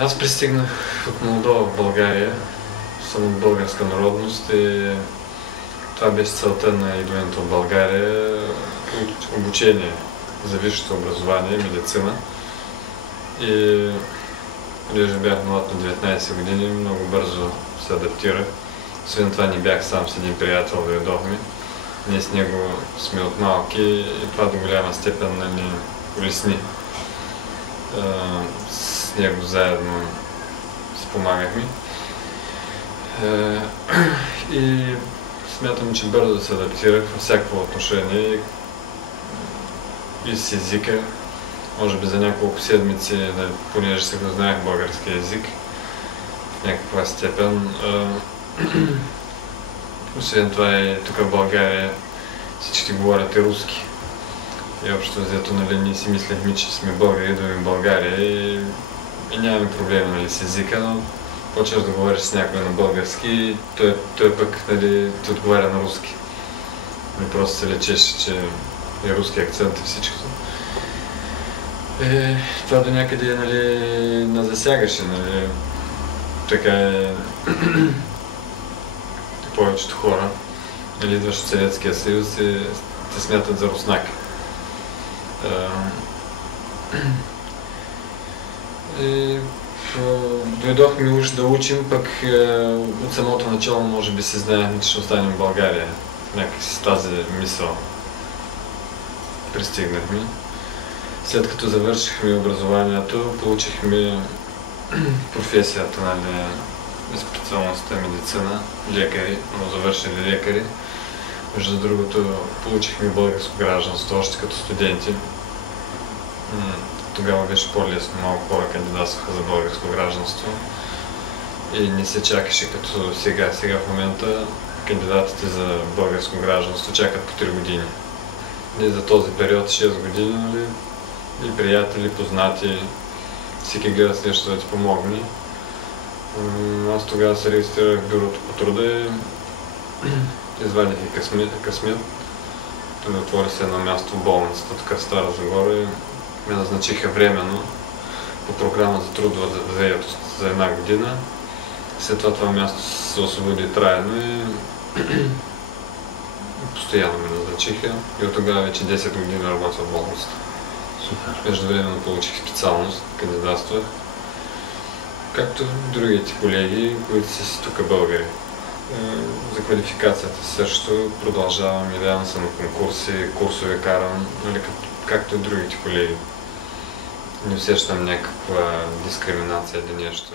Аз пристигнах от Молдова в България, съм от българска народност и това беше целта на идването в България – обучение за висшето образование, медицина. И понеже бях млад на 19 години, много бързо се адаптирах. Освен това не бях сам с един приятел, дойдохме. Ние с него сме от малки и това до голяма степен ни улесни. С него заедно спомагахме. И смятам, че бързо се адаптирах във всяко отношение и с езика. Може би за няколко седмици, понеже сега знаех български език в някаква степен. Освен това и тук в България всички говорят и руски. И общо взето, ние си мислехме, че сме българи, идваме в България и нямаме проблеми с езика, но почваш да говориш с някой на български, той пък ти отговаря на руски. И просто се лечеше, че е руски акцент и всичкото. Това до някъде назасягаше, така е повечето хора, идваш от Съветския съюз и те смятат за руснак. Дойдохме уж да учим, пък от самото начало може би си знаем, че ще останем в България. Някак с тази мисъл пристигнахме. След като завършихме образованието, получихме професията, специалността медицина, лекари, но завършили лекари. Между другото, получихме българско гражданство още като студенти. Тогава беше по-лесно, малко хора кандидатстваха за българско гражданство и не се чакаше като сега. Сега в момента кандидатите за българско гражданство чакат по 3 години. И за този период 6 години, и приятели, познати, всеки гледа с нещо да ти помогне. Аз тогава се регистрирах в бюрото по труда и извадих и късмет. Той отвори се едно място в болницата, тук в Стара Загора и ме назначиха временно по програма за трудова заетост за 1 година. След това място се освободи трайно и постоянно ме назначиха и от тогава вече 10 години работя в болницата. Супер. Междувременно получих специалност, кандидатствах, както другите колеги, които са тук българи. За квалификацията също продължавам, явявам се на конкурси, курсове карам, както и другите колеги. Не усещам някаква дискриминация или нещо.